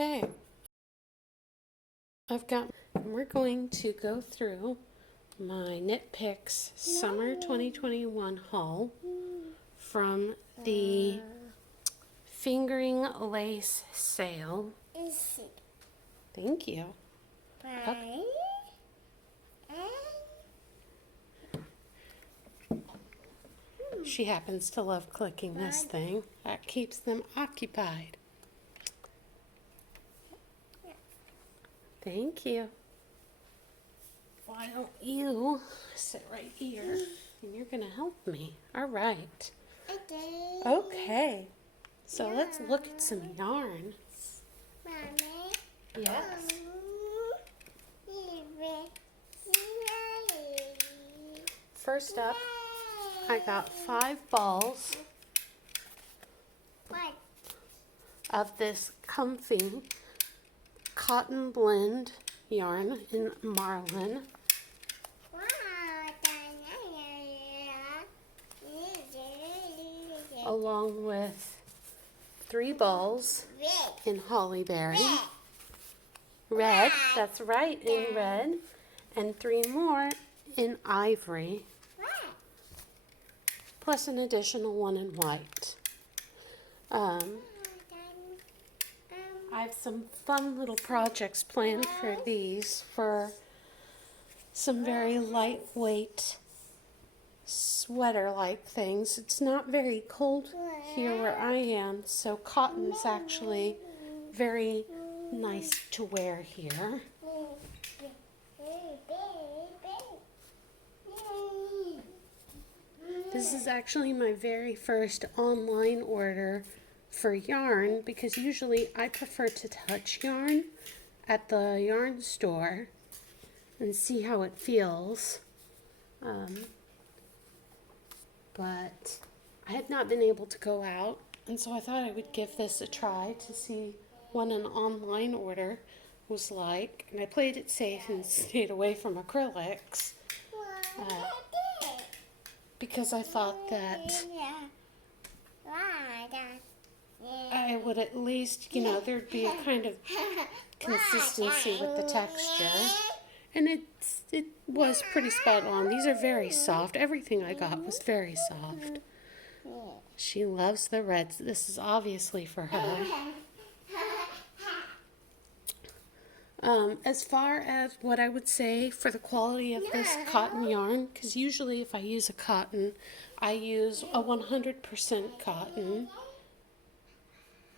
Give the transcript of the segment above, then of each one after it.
Okay, we're going to go through my KnitPicks Summer 2021 haul from the Fingering Lace sale. Thank you. Okay. She happens to love clicking this thing. That keeps them occupied. Thank you. Why don't you sit right here and you're going to help me. All right. Okay. So let's look at some yarn. Yes. First up, I got 5 balls of this comfy cotton blend yarn in marlin. Along with 3 balls in hollyberry. Red, that's right, in red. And 3 more in ivory. Plus an additional 1 in white. I have some fun little projects planned for these, for some very lightweight sweater-like things. It's not very cold here where I am, so cotton's actually very nice to wear here. This is actually my very first online order for yarn, because usually I prefer to touch yarn at the yarn store and see how it feels. But I had not been able to go out, and so I thought I would give this a try to see what an online order was like. And I played it safe and stayed away from acrylics because I thought that I would at least, there'd be a kind of consistency with the texture. And it was pretty spot on. These are very soft. Everything I got was very soft. She loves the reds. This is obviously for her. As far as what I would say for the quality of this cotton yarn, because usually if I use a cotton, I use a 100% cotton.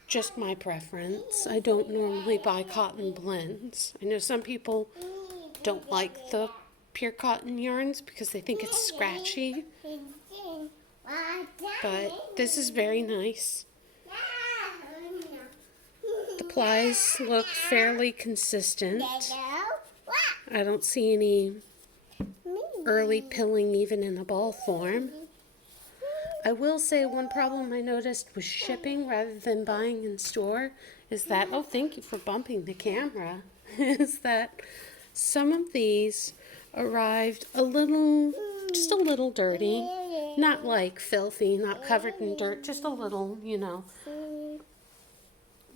Just my preference. I don't normally buy cotton blends. I know some people don't like the pure cotton yarns because they think it's scratchy, but this is very nice. The plies look fairly consistent. I don't see any early pilling even in the ball form. I will say one problem I noticed with shipping rather than buying in store is that, oh, thank you for bumping the camera, is that some of these arrived just a little dirty. Not like filthy, not covered in dirt, just a little,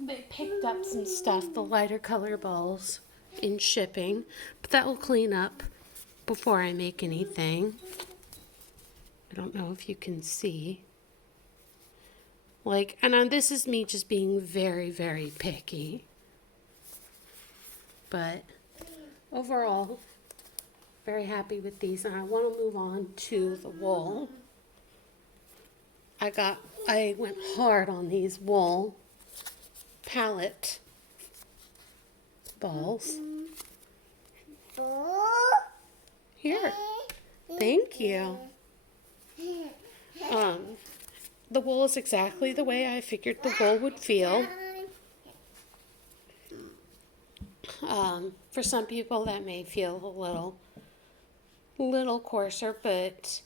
They picked up some stuff, the lighter color balls, in shipping. But that will clean up before I make anything. I don't know if you can see. And this is me just being very, very picky. But overall, very happy with these, and I want to move on to the wool. I went hard on these wool palette balls. Here, thank you. The wool is exactly the way I figured the wool would feel. For some people that may feel a little coarser, but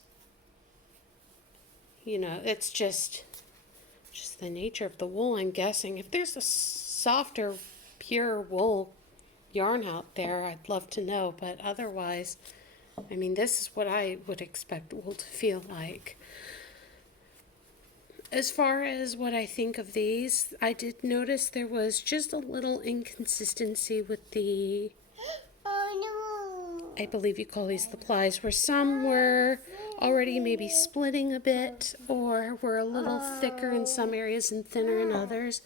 it's just the nature of the wool, I'm guessing. If there's a softer, pure wool yarn out there, I'd love to know, but otherwise, this is what I would expect wool to feel like. As far as what I think of these, I did notice there was just a little inconsistency with the, I believe you call these the plies, where some were already maybe splitting a bit or were a little thicker in some areas and thinner in others.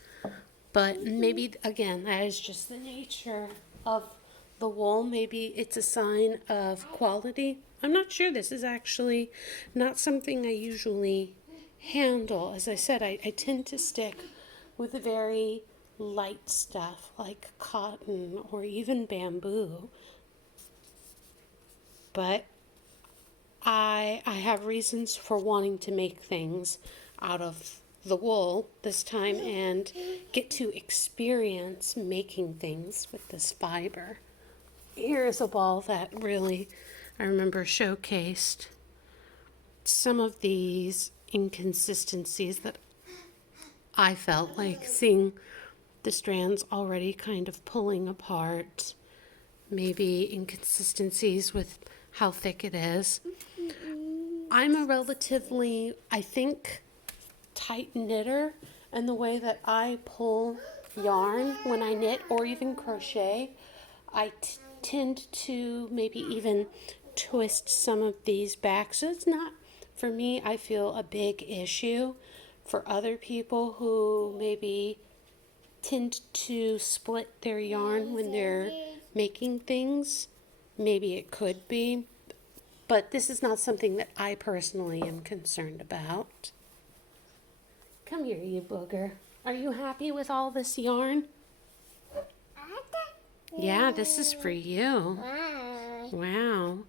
But maybe, again, that is just the nature of the wool. Maybe it's a sign of quality. I'm not sure. This is actually not something I usually handle. As I said, I tend to stick with the very light stuff like cotton or even bamboo. But I have reasons for wanting to make things out of the wool this time and get to experience making things with this fiber. Here's a ball that really, I remember, showcased some of these inconsistencies that I felt like seeing the strands already kind of pulling apart, maybe inconsistencies with how thick it is. I'm a relatively, I think, tight knitter, and the way that I pull yarn when I knit or even crochet, I tend to maybe even twist some of these back. So it's not, for me, I feel a big issue. For other people who maybe tend to split their yarn when they're making things, maybe it could be. But this is not something that I personally am concerned about. Come here, you booger. Are you happy with all this yarn? Yeah, this is for you. Wow.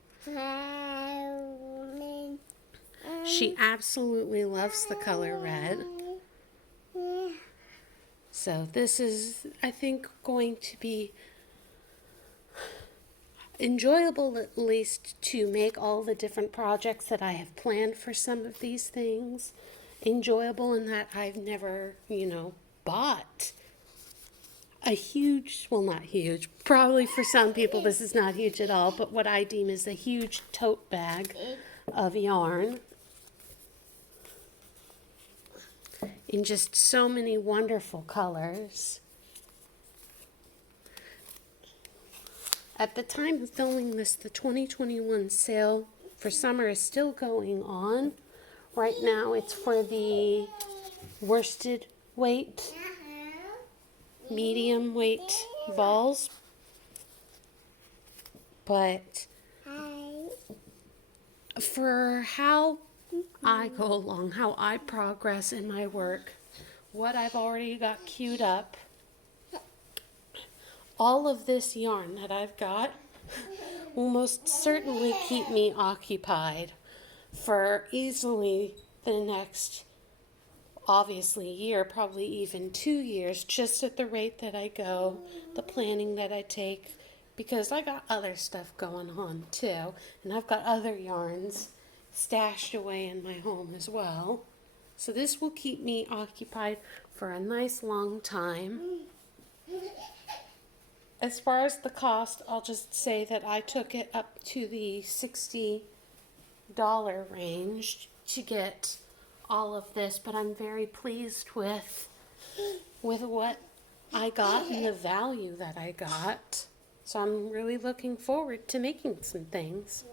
She absolutely loves the color red. So this is, I think, going to be enjoyable, at least, to make all the different projects that I have planned for some of these things. Enjoyable in that I've never, bought a huge, well, not huge, probably for some people this is not huge at all, but what I deem is a huge tote bag of yarn in just so many wonderful colors. At the time of filming this, the 2021 sale for summer is still going on. Right now it's for the worsted weight, medium weight balls. But for how I go along, how I progress in my work, what I've already got queued up, all of this yarn that I've got will most certainly keep me occupied for easily the next, obviously, year, probably even 2 years, just at the rate that I go, the planning that I take, because I got other stuff going on too, and I've got other yarns stashed away in my home as well. So this will keep me occupied for a nice long time. As far as the cost, I'll just say that I took it up to the $60 range to get all of this, but I'm very pleased with what I got and the value that I got. So I'm really looking forward to making some things.